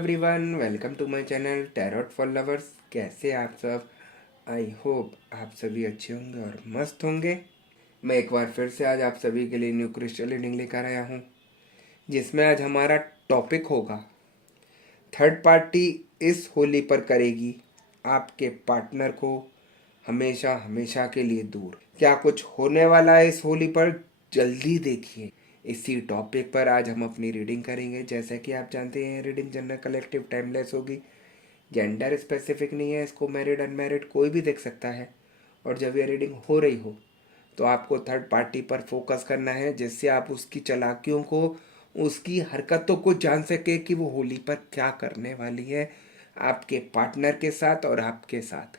Everyone, welcome to my channel tarot for lovers. कैसे आप सब? आई होप आप सभी अच्छे होंगे और मस्त होंगे। मैं एक बार फिर से आज आप सभी के लिए न्यू क्रिस्टल रीडिंग लेकर आया हूँ, जिसमें आज हमारा टॉपिक होगा थर्ड पार्टी इस होली पर करेगी आपके पार्टनर को हमेशा हमेशा के लिए दूर। क्या कुछ होने वाला है इस होली पर? जल्दी देखिए। इसी टॉपिक पर आज हम अपनी रीडिंग करेंगे। जैसा कि आप जानते हैं, रीडिंग जनरल कलेक्टिव टाइमलेस होगी, जेंडर स्पेसिफिक नहीं है। इसको मैरिड अनमैरिड कोई भी देख सकता है। और जब ये रीडिंग हो रही हो तो आपको थर्ड पार्टी पर फोकस करना है, जिससे आप उसकी चालाकियों को, उसकी हरकतों को जान सके कि वो होली पर क्या करने वाली है आपके पार्टनर के साथ और आपके साथ।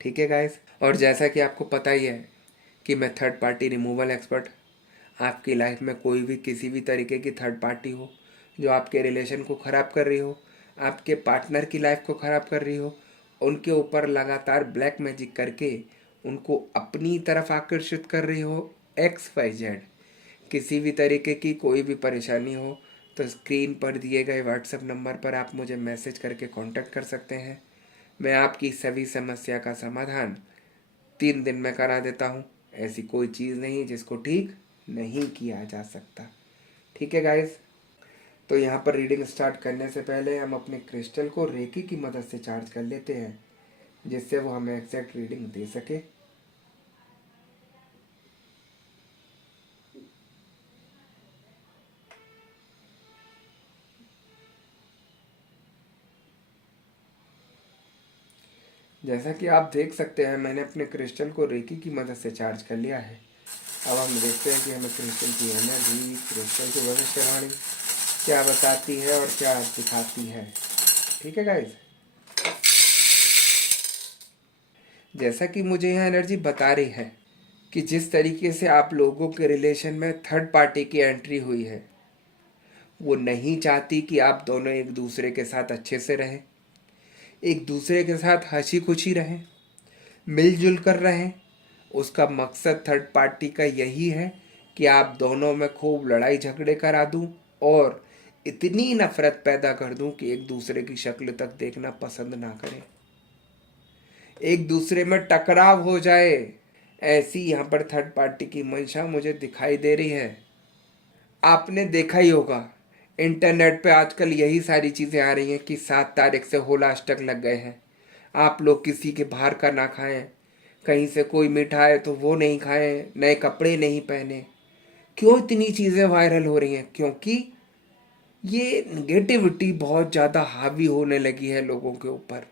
ठीक है गाइस। और जैसा कि आपको पता ही है कि मैं थर्ड पार्टी रिमूवल एक्सपर्ट। आपकी लाइफ में कोई भी किसी भी तरीके की थर्ड पार्टी हो जो आपके रिलेशन को ख़राब कर रही हो, आपके पार्टनर की लाइफ को ख़राब कर रही हो, उनके ऊपर लगातार ब्लैक मैजिक करके उनको अपनी तरफ आकर्षित कर रही हो, XYZ किसी भी तरीके की कोई भी परेशानी हो, तो स्क्रीन पर दिए गए व्हाट्सएप नंबर पर आप मुझे मैसेज करके कांटेक्ट कर सकते हैं। मैं आपकी सभी समस्या का समाधान 3 दिन में करा देता हूँ। ऐसी कोई चीज़ नहीं जिसको ठीक नहीं किया जा सकता। ठीक है गाइस। तो यहाँ पर रीडिंग स्टार्ट करने से पहले हम अपने क्रिस्टल को रेकी की मदद से चार्ज कर लेते हैं, जिससे वो हमें एग्जैक्ट रीडिंग दे सके। जैसा कि आप देख सकते हैं, मैंने अपने क्रिस्टल को रेकी की मदद से चार्ज कर लिया है। अब हम देखते हैं कि हमें क्रिस्टल की एनर्जी, क्रिस्टल की भविष्यवाणी क्या बताती है और क्या दिखाती है। ठीक है गाइस। जैसा कि मुझे यह एनर्जी बता रही है कि जिस तरीके से आप लोगों के रिलेशन में थर्ड पार्टी की एंट्री हुई है, वो नहीं चाहती कि आप दोनों एक दूसरे के साथ अच्छे से रहें, एक दूसरे के साथ हंसी खुशी रहें, मिलजुल कर रहें। उसका मकसद थर्ड पार्टी का यही है कि आप दोनों में खूब लड़ाई झगड़े करा दूं और इतनी नफरत पैदा कर दूं कि एक दूसरे की शक्ल तक देखना पसंद ना करें, एक दूसरे में टकराव हो जाए। ऐसी यहाँ पर थर्ड पार्टी की मंशा मुझे दिखाई दे रही है। आपने देखा ही होगा, इंटरनेट पे आजकल यही सारी चीज़ें आ रही हैं कि 7 तारीख से होलाष्टक लग गए हैं। आप लोग किसी के बाहर का ना खाएं, कहीं से कोई मिठाई तो वो नहीं खाएं, नए कपड़े नहीं पहने। क्यों इतनी चीज़ें वायरल हो रही हैं? क्योंकि ये निगेटिविटी बहुत ज़्यादा हावी होने लगी है लोगों के ऊपर।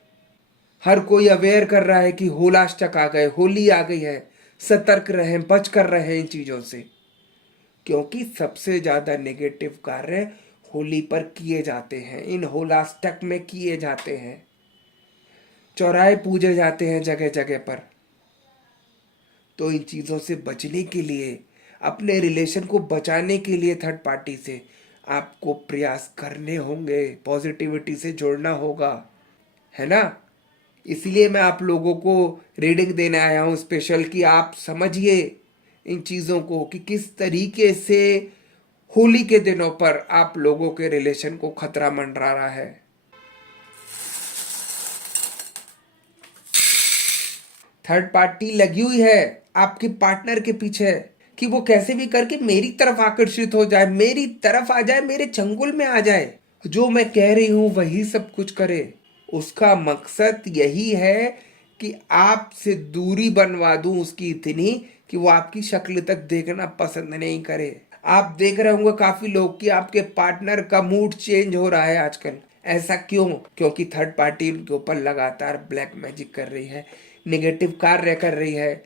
हर कोई अवेयर कर रहा है कि होलाष्टक आ गए, होली आ गई है, सतर्क रहें, बच कर रहें इन चीज़ों से। क्योंकि सबसे ज़्यादा नेगेटिव कार्य होली पर किए जाते हैं, इन होलाष्टक में किए जाते हैं। चौराहे पूजे जाते हैं जगह जगह पर। तो इन चीज़ों से बचने के लिए, अपने रिलेशन को बचाने के लिए थर्ड पार्टी से आपको प्रयास करने होंगे, पॉजिटिविटी से जोड़ना होगा, है ना। इसलिए मैं आप लोगों को रीडिंग देने आया हूँ स्पेशल, कि आप समझिए इन चीज़ों को कि किस तरीके से होली के दिनों पर आप लोगों के रिलेशन को खतरा मंडरा रहा है। थर्ड पार्टी लगी हुई है आपके पार्टनर के पीछे कि वो कैसे भी करके मेरी तरफ आकर्षित हो जाए, मेरी तरफ आ जाए, मेरे चंगुल में आ जाए, जो मैं कह रही हूं वही सब कुछ करे। उसका मकसद यही है कि आपसे दूरी बनवा दूं उसकी इतनी कि वो आपकी शक्ल तक देखना पसंद नहीं करे। आप देख रहे होंगे काफी लोग कि आपके पार्टनर का मूड चेंज हो रहा है आजकल। ऐसा क्यों? क्योंकि थर्ड पार्टी उनके ऊपर लगातार ब्लैक मैजिक कर रही है, निगेटिव कार्य कर रही है,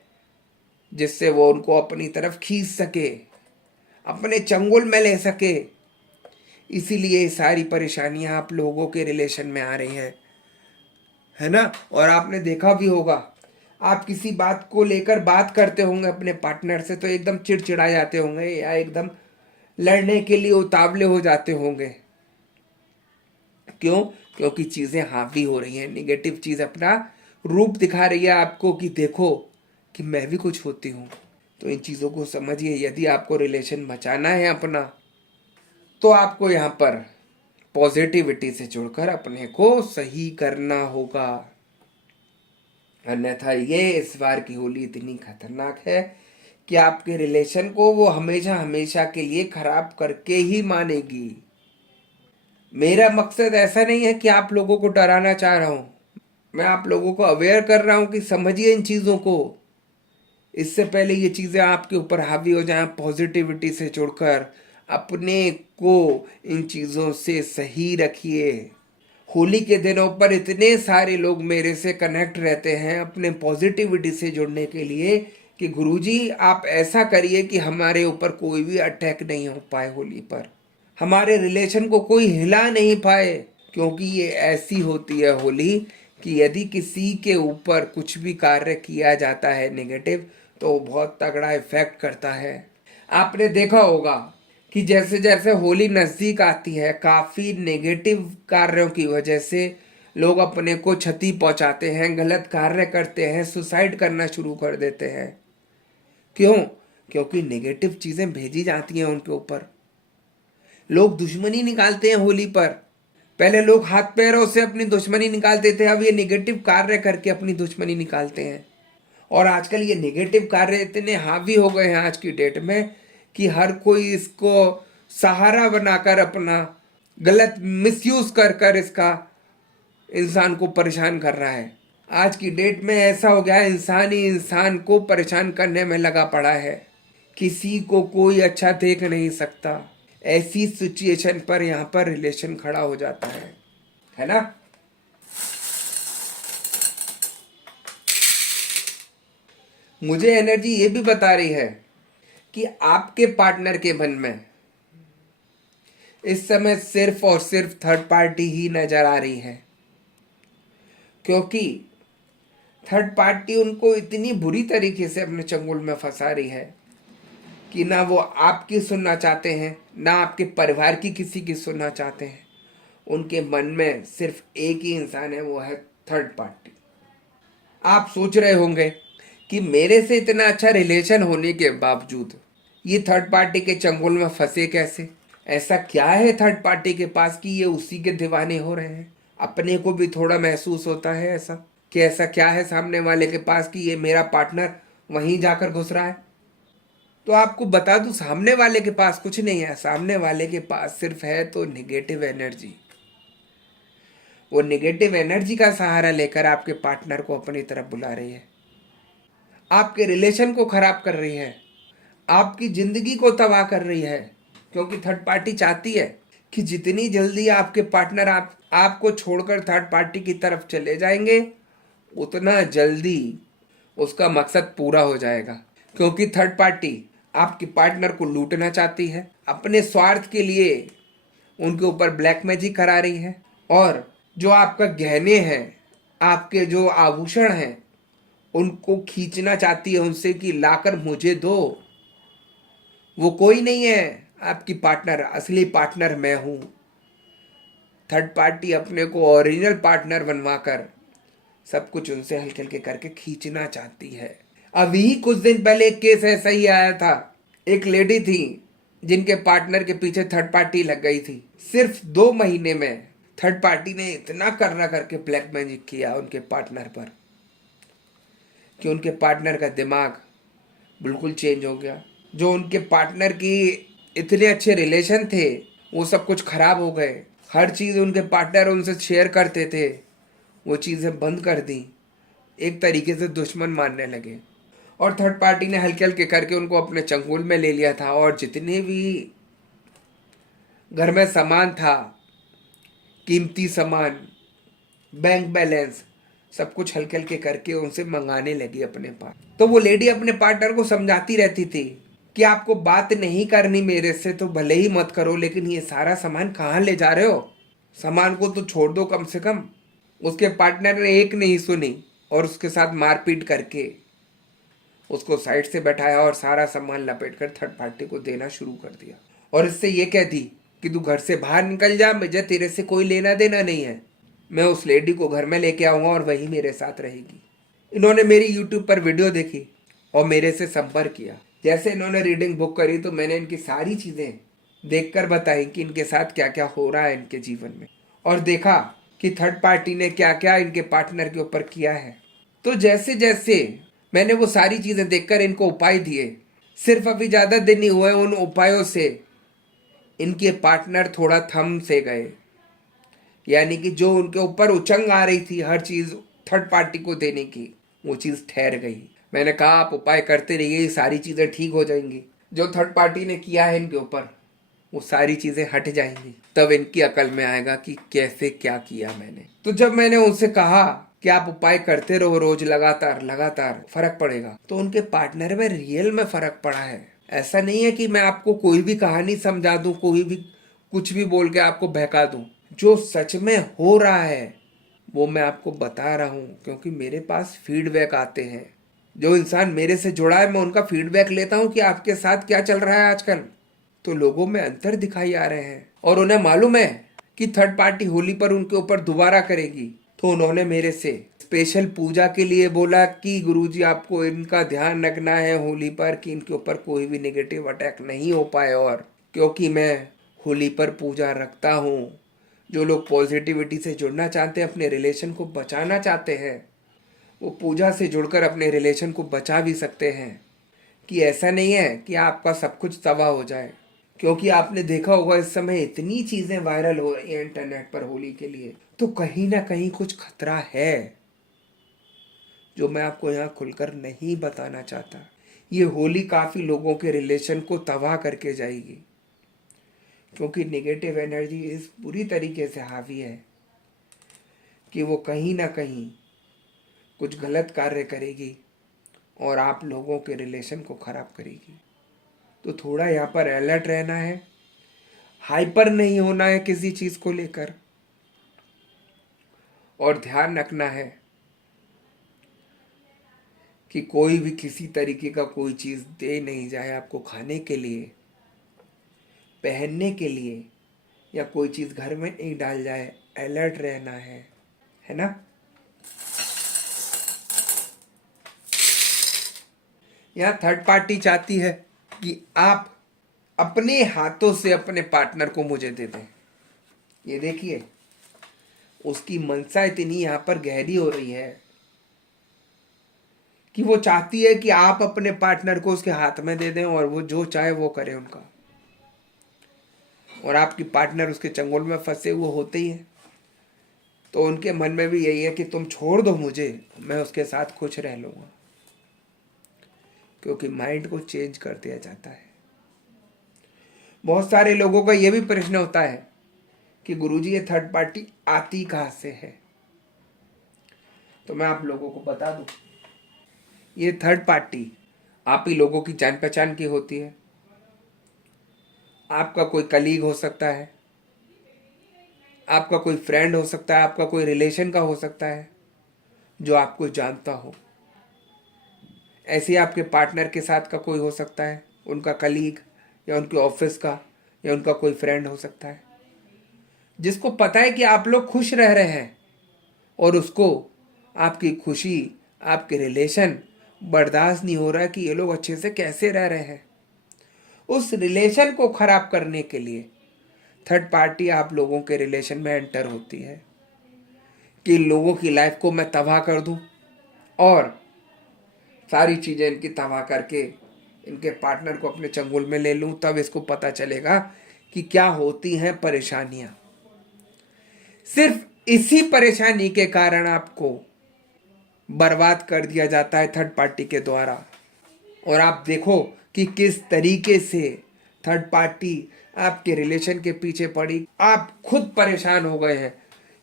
जिससे वो उनको अपनी तरफ खींच सके, अपने चंगुल में ले सके। इसीलिए सारी परेशानियां आप लोगों के रिलेशन में आ रही हैं, है ना। और आपने देखा भी होगा, आप किसी बात को लेकर बात करते होंगे अपने पार्टनर से तो एकदम चिड़चिड़ा जाते होंगे या एकदम लड़ने के लिए उतावले हो जाते होंगे। क्यों? क्योंकि चीज़ें हावी हो रही हैं, निगेटिव चीज़ अपना रूप दिखा रही है आपको कि देखो कि मैं भी कुछ होती हूँ। तो इन चीज़ों को समझिए। यदि आपको रिलेशन बचाना है अपना, तो आपको यहाँ पर पॉजिटिविटी से जुड़कर अपने को सही करना होगा, अन्यथा ये इस बार की होली इतनी खतरनाक है कि आपके रिलेशन को वो हमेशा हमेशा के लिए खराब करके ही मानेगी। मेरा मकसद ऐसा नहीं है कि आप लोगों को डराना चाह रहा हूं, मैं आप लोगों को अवेयर कर रहा हूं कि समझिए इन चीज़ों को, इससे पहले ये चीज़ें आपके ऊपर हावी हो जाएं। पॉजिटिविटी से जुड़कर अपने को इन चीज़ों से सही रखिए। होली के दिनों पर इतने सारे लोग मेरे से कनेक्ट रहते हैं अपने पॉजिटिविटी से जुड़ने के लिए कि गुरुजी आप ऐसा करिए कि हमारे ऊपर कोई भी अटैक नहीं हो पाए, होली पर हमारे रिलेशन को कोई हिला नहीं पाए, क्योंकि ये ऐसी होती है होली कि यदि किसी के ऊपर कुछ भी कार्य किया जाता है नेगेटिव तो वो बहुत तगड़ा इफेक्ट करता है। आपने देखा होगा कि जैसे जैसे होली नज़दीक आती है काफ़ी नेगेटिव कार्यों की वजह से लोग अपने को क्षति पहुंचाते हैं, गलत कार्य करते हैं, सुसाइड करना शुरू कर देते हैं। क्यों? क्योंकि नेगेटिव चीज़ें भेजी जाती हैं उनके ऊपर। लोग दुश्मनी निकालते हैं होली पर। पहले लोग हाथ पैरों से अपनी दुश्मनी निकालते थे, अब ये नेगेटिव कार्य करके अपनी दुश्मनी निकालते हैं। और आजकल ये नेगेटिव कार्य इतने हावी हो गए हैं आज की डेट में कि हर कोई इसको सहारा बनाकर अपना गलत मिसयूज कर कर इसका इंसान को परेशान कर रहा है। आज की डेट में ऐसा हो गया है, इंसान ही इंसान को परेशान करने में लगा पड़ा है, किसी को कोई अच्छा देख नहीं सकता। ऐसी सिचुएशन पर यहाँ पर रिलेशन खड़ा हो जाता है ना। मुझे एनर्जी ये भी बता रही है कि आपके पार्टनर के मन में इस समय सिर्फ और सिर्फ थर्ड पार्टी ही नजर आ रही है, क्योंकि थर्ड पार्टी उनको इतनी बुरी तरीके से अपने चंगुल में फंसा रही है कि ना वो आपकी सुनना चाहते हैं, ना आपके परिवार की किसी की सुनना चाहते हैं। उनके मन में सिर्फ एक ही इंसान है, वो है थर्ड पार्टी। आप सोच रहे होंगे कि मेरे से इतना अच्छा रिलेशन होने के बावजूद ये थर्ड पार्टी के चंगुल में फंसे कैसे? ऐसा क्या है थर्ड पार्टी के पास कि ये उसी के दीवाने हो रहे हैं? अपने को भी थोड़ा महसूस होता है ऐसा कि ऐसा क्या है सामने वाले के पास कि ये मेरा पार्टनर वहीं जाकर घुस रहा है। तो आपको बता दूं, सामने वाले के पास कुछ नहीं है, सामने वाले के पास सिर्फ है तो नेगेटिव एनर्जी। वो नेगेटिव एनर्जी का सहारा लेकर आपके पार्टनर को अपनी तरफ बुला रही है, आपके रिलेशन को खराब कर रही है, आपकी जिंदगी को तबाह कर रही है। क्योंकि थर्ड पार्टी चाहती है कि जितनी जल्दी आपके पार्टनर आपको छोड़कर थर्ड पार्टी की तरफ चले जाएंगे उतना जल्दी उसका मकसद पूरा हो जाएगा। क्योंकि थर्ड पार्टी आपके पार्टनर को लूटना चाहती है, अपने स्वार्थ के लिए उनके ऊपर ब्लैक मैजिक करा रही है, और जो आपका गहने हैं, आपके जो आभूषण हैं, उनको खींचना चाहती है उनसे कि लाकर मुझे दो। वो कोई नहीं है आपकी पार्टनर, असली पार्टनर मैं हूं। थर्ड पार्टी अपने को ओरिजिनल पार्टनर बनवाकर सब कुछ उनसे हल्के हल्के करके खींचना चाहती है। अभी कुछ दिन पहले एक केस ऐसा ही आया था, एक लेडी थी जिनके पार्टनर के पीछे थर्ड पार्टी लग गई थी। सिर्फ 2 महीने में थर्ड पार्टी ने इतना करना करके ब्लैक मैजिक किया उनके पार्टनर पर कि उनके पार्टनर का दिमाग बिल्कुल चेंज हो गया। जो उनके पार्टनर की इतने अच्छे रिलेशन थे वो सब कुछ खराब हो गए। हर चीज़ उनके पार्टनर उनसे शेयर करते थे, वो चीज़ें बंद कर दी, एक तरीके से दुश्मन मानने लगे। और थर्ड पार्टी ने हल्के हल्के करके उनको अपने चंगुल में ले लिया था, और जितने भी घर में सामान था, कीमती सामान, बैंक बैलेंस, सब कुछ हल्के हल्के करके उनसे मंगाने लगी अपने पास। तो वो लेडी अपने पार्टनर को समझाती रहती थी कि आपको बात नहीं करनी मेरे से तो भले ही मत करो, लेकिन ये सारा सामान कहाँ ले जा रहे हो? सामान को तो छोड़ दो कम से कम। उसके पार्टनर ने एक नहीं सुनी और उसके साथ मारपीट करके उसको साइड से बैठाया और सारा सामान लपेट कर थर्ड पार्टी को देना शुरू कर दिया। और इससे ये कह दी कि तू घर से बाहर निकल जा, मुझे तेरे से कोई लेना देना नहीं है। मैं उस लेडी को घर में लेके आऊँगा और वही मेरे साथ रहेगी। इन्होंने मेरी यूट्यूब पर वीडियो देखी और मेरे से संपर्क किया। जैसे इन्होंने रीडिंग बुक करी तो मैंने इनकी सारी चीज़ें देखकर बताएं कि इनके साथ क्या क्या हो रहा है इनके जीवन में, और देखा कि थर्ड पार्टी ने क्या क्या इनके पार्टनर के ऊपर किया है। तो जैसे जैसे मैंने वो सारी चीजें देखकर इनको उपाय दिए, सिर्फ अभी ज्यादा दिन ही हुए उन उपायों से इनके पार्टनर थोड़ा थम से गए, यानी कि जो उनके ऊपर उचंग आ रही थी हर चीज थर्ड पार्टी को देने की, वो चीज ठहर गई। मैंने कहा आप उपाय करते रहिए, ये सारी चीजें ठीक हो जाएंगी। जो थर्ड पार्टी ने किया है इनके ऊपर वो सारी चीजें हट जाएंगी। तब इनकी अकल में आएगा कि कैसे क्या किया मैंने। तो जब मैंने उनसे कहा कि आप उपाय करते रहो रोज लगातार लगातार, फर्क पड़ेगा, तो उनके पार्टनर में रियल में फर्क पड़ा है। ऐसा नहीं है कि मैं आपको कोई भी कहानी समझा दूं, कोई भी कुछ भी बोल के आपको बहका दूं। जो सच में हो रहा है वो मैं आपको बता रहा हूं, क्योंकि मेरे पास फीडबैक आते हैं। जो इंसान मेरे से जुड़ा है मैं उनका फीडबैक लेता हूं कि आपके साथ क्या चल रहा है आजकल। तो लोगों में अंतर दिखाई आ रहे हैं, और उन्हें मालूम है कि थर्ड पार्टी होली पर उनके ऊपर दोबारा करेगी। तो उन्होंने मेरे से स्पेशल पूजा के लिए बोला कि गुरुजी आपको इनका ध्यान रखना है होली पर कि इनके ऊपर कोई भी नेगेटिव अटैक नहीं हो पाए। और क्योंकि मैं होली पर पूजा रखता हूँ, जो लोग पॉजिटिविटी से जुड़ना चाहते हैं, अपने रिलेशन को बचाना चाहते हैं, वो पूजा से जुड़कर अपने रिलेशन को बचा भी सकते हैं। कि ऐसा नहीं है कि आपका सब कुछ तबाह हो जाए, क्योंकि आपने देखा होगा इस समय इतनी चीजें वायरल हो रही हैं इंटरनेट पर होली के लिए, तो कहीं ना कहीं कुछ खतरा है जो मैं आपको यहाँ खुलकर नहीं बताना चाहता। ये होली काफी लोगों के रिलेशन को तबाह करके जाएगी, क्योंकि नेगेटिव एनर्जी इस बुरी तरीके से हावी है कि वो कहीं ना कहीं कुछ गलत कार्य करेगी और आप लोगों के रिलेशन को खराब करेगी। तो थोड़ा यहाँ पर अलर्ट रहना है, हाइपर नहीं होना है किसी चीज को लेकर, और ध्यान रखना है कि कोई भी किसी तरीके का कोई चीज दे नहीं जाए आपको खाने के लिए, पहनने के लिए, या कोई चीज घर में नहीं डाल जाए। अलर्ट रहना है ना। यहाँ थर्ड पार्टी चाहती है कि आप अपने हाथों से अपने पार्टनर को मुझे दे दें। ये देखिए, उसकी मनसा इतनी यहाँ पर गहरी हो रही है कि वो चाहती है कि आप अपने पार्टनर को उसके हाथ में दे दें और वो जो चाहे वो करे उनका। और आपकी पार्टनर उसके चंगुल में फंसे हुए होते ही हैं, तो उनके मन में भी यही है कि तुम छोड़ दो मुझे, मैं उसके साथ खुश रह लूंगा। क्योंकि माइंड को चेंज कर दिया जाता है। बहुत सारे लोगों का यह भी प्रश्न होता है कि गुरुजी ये थर्ड पार्टी आती कहां से है। तो मैं आप लोगों को बता दूं, ये थर्ड पार्टी आप ही लोगों की जान पहचान की होती है। आपका कोई कलीग हो सकता है, आपका कोई फ्रेंड हो सकता है, आपका कोई रिलेशन का हो सकता है जो आपको जानता हो। ऐसे ही आपके पार्टनर के साथ का कोई हो सकता है, उनका कलीग, या उनके ऑफिस का, या उनका कोई फ्रेंड हो सकता है, जिसको पता है कि आप लोग खुश रह रहे हैं और उसको आपकी खुशी, आपके रिलेशन बर्दाश्त नहीं हो रहा कि ये लोग अच्छे से कैसे रह रहे हैं। उस रिलेशन को खराब करने के लिए थर्ड पार्टी आप लोगों के रिलेशन में एंटर होती है कि लोगों की लाइफ को मैं तबाह कर दूं और सारी चीजें इनकी तबाह करके इनके पार्टनर को अपने चंगुल में ले लूं। तब इसको पता चलेगा कि क्या होती हैं परेशानियां। सिर्फ इसी परेशानी के कारण आपको बर्बाद कर दिया जाता है थर्ड पार्टी के द्वारा। और आप देखो कि किस तरीके से थर्ड पार्टी आपके रिलेशन के पीछे पड़ी। आप खुद परेशान हो गए हैं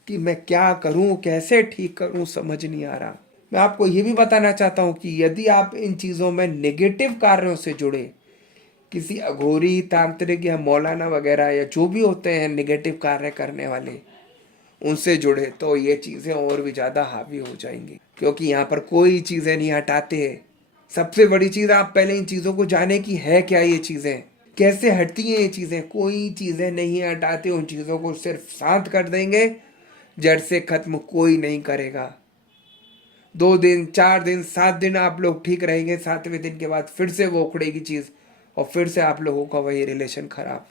कि मैं क्या करूं, कैसे ठीक करूं, समझ नहीं आ रहा। मैं आपको यह भी बताना चाहता हूं कि यदि आप इन चीजों में नेगेटिव कार्यों से जुड़े, किसी अघोरी, तांत्रिक या मौलाना वगैरह या जो भी होते हैं नेगेटिव कार्य करने वाले, उनसे जुड़े, तो ये चीजें और भी ज्यादा हावी हो जाएंगी। क्योंकि यहाँ पर कोई चीजें नहीं हटाते हैं। सबसे बड़ी चीज, आप पहले इन चीजों को जाने की है क्या, ये चीजें कैसे हटती हैं। ये चीजें कोई चीजें नहीं हटाते, उन चीजों को सिर्फ शांत कर देंगे। जड़ से खत्म कोई नहीं करेगा। 2 दिन, 4 दिन, 7 दिन आप लोग ठीक रहेंगे, 7वें दिन के बाद फिर से वो उखड़ेगी चीज और फिर से आप लोगों का वही रिलेशन खराब।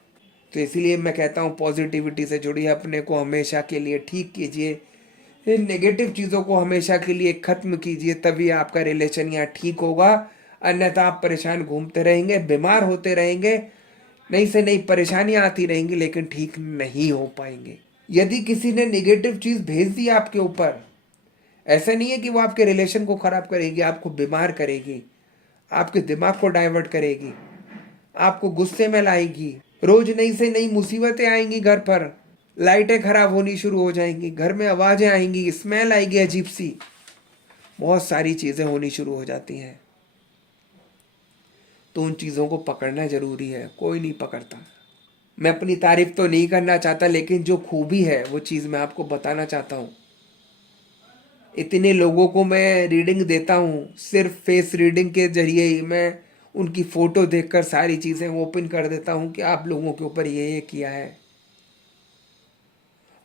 तो इसीलिए मैं कहता हूँ पॉजिटिविटी से जुड़िए, अपने को हमेशा के लिए ठीक कीजिए, नेगेटिव चीज़ों को हमेशा के लिए ख़त्म कीजिए, तभी आपका रिलेशन यहाँ ठीक होगा। अन्यथा आप परेशान घूमते रहेंगे, बीमार होते रहेंगे, नई से नई परेशानियाँ आती रहेंगी, लेकिन ठीक नहीं हो पाएंगे। यदि किसी ने नेगेटिव चीज़ भेज दी आपके ऊपर, ऐसा नहीं है कि वो आपके रिलेशन को ख़राब करेगी, आपको बीमार करेगी, आपके दिमाग को डाइवर्ट करेगी, आपको गुस्से में लाएगी, रोज नई से नई मुसीबतें आएंगी, घर पर लाइटें खराब होनी शुरू हो जाएंगी, घर में आवाज़ें आएंगी, स्मेल आएगी अजीब सी, बहुत सारी चीज़ें होनी शुरू हो जाती हैं। तो उन चीज़ों को पकड़ना ज़रूरी है, कोई नहीं पकड़ता। मैं अपनी तारीफ तो नहीं करना चाहता, लेकिन जो खूबी है वो चीज़ मैं आपको बताना चाहता हूँ। इतने लोगों को मैं रीडिंग देता हूँ, सिर्फ फेस रीडिंग के जरिए ही मैं उनकी फ़ोटो देखकर सारी चीज़ें ओपन कर देता हूँ कि आप लोगों के ऊपर ये किया है।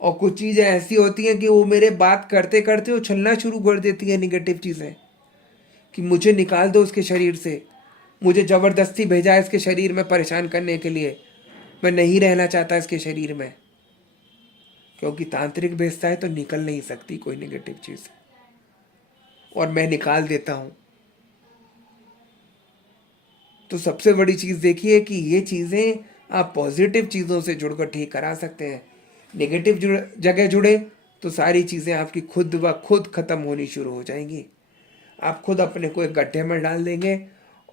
और कुछ चीज़ें ऐसी होती हैं कि वो मेरे बात करते करते वो छलना शुरू कर देती है निगेटिव चीज़ें, कि मुझे निकाल दो उसके शरीर से, मुझे ज़बरदस्ती भेजा है इसके शरीर में परेशान करने के लिए, मैं नहीं रहना चाहता इसके शरीर में। क्योंकि तांत्रिक भेजता है तो निकल नहीं सकती कोई नेगेटिव चीज़, और मैं निकाल देता हूँ। तो सबसे बड़ी चीज़ देखिए कि ये चीज़ें आप पॉजिटिव चीज़ों से जुड़कर ठीक करा सकते हैं। नेगेटिव जगह जुड़े तो सारी चीज़ें आपकी खुद ब खुद ख़त्म होनी शुरू हो जाएंगी। आप खुद अपने को एक गड्ढे में डाल देंगे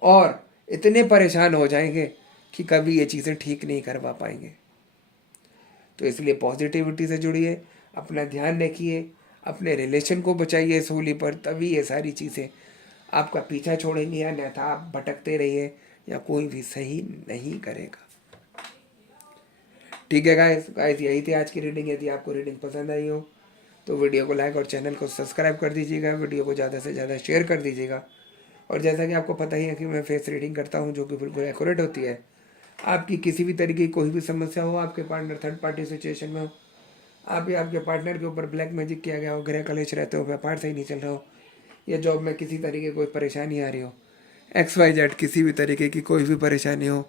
और इतने परेशान हो जाएंगे कि कभी ये चीज़ें ठीक नहीं करवा पाएंगे। तो इसलिए पॉजिटिविटी से जुड़िए, अपना ध्यान रखिए, अपने रिलेशन को बचाइए सूली पर, तभी ये सारी चीज़ें आपका पीछा छोड़ेंगी, या अन्यथा आप भटकते रहिए या कोई भी सही नहीं करेगा। ठीक है गाइस यही थी आज की रीडिंग। यदि आपको रीडिंग पसंद आई हो तो वीडियो को लाइक और चैनल को सब्सक्राइब कर दीजिएगा, वीडियो को ज़्यादा से ज़्यादा शेयर कर दीजिएगा। और जैसा कि आपको पता ही है कि मैं फेस रीडिंग करता हूँ, जो कि बिल्कुल एक्यूरेट होती है। आपकी किसी भी तरीके की कोई भी समस्या हो, आपके पार्टनर थर्ड पार्टी सिचुएशन में हो, आप या आपके पार्टनर के ऊपर ब्लैक मैजिक किया गया हो, ग्रह कलेश रहते हो, व्यापार सही नहीं चल रहा हो, या जॉब में किसी तरीके की कोई परेशानी आ रही हो, XYZ किसी भी तरीके की कोई भी परेशानी हो,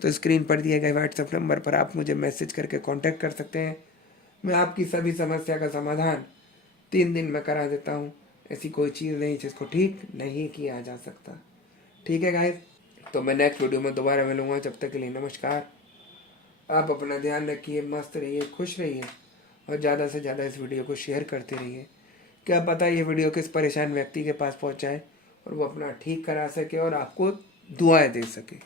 तो स्क्रीन पर दिए गए व्हाट्सएप नंबर पर आप मुझे मैसेज करके कांटेक्ट कर सकते हैं। मैं आपकी सभी समस्या का समाधान 3 दिन में करा देता हूँ। ऐसी कोई चीज़ नहीं जिसको ठीक नहीं किया जा सकता। ठीक है गाइस, तो मैं नेक्स्ट वीडियो में दोबारा मिलूँगा। जब तक के लिए नमस्कार। आप अपना ध्यान रखिए, मस्त रहिए, खुश रहिए, और ज़्यादा से ज़्यादा इस वीडियो को शेयर करते रहिए। क्या पता ये वीडियो किस परेशान व्यक्ति के पास पहुँच जाए और वो अपना ठीक करा सके और आपको दुआएं दे सके।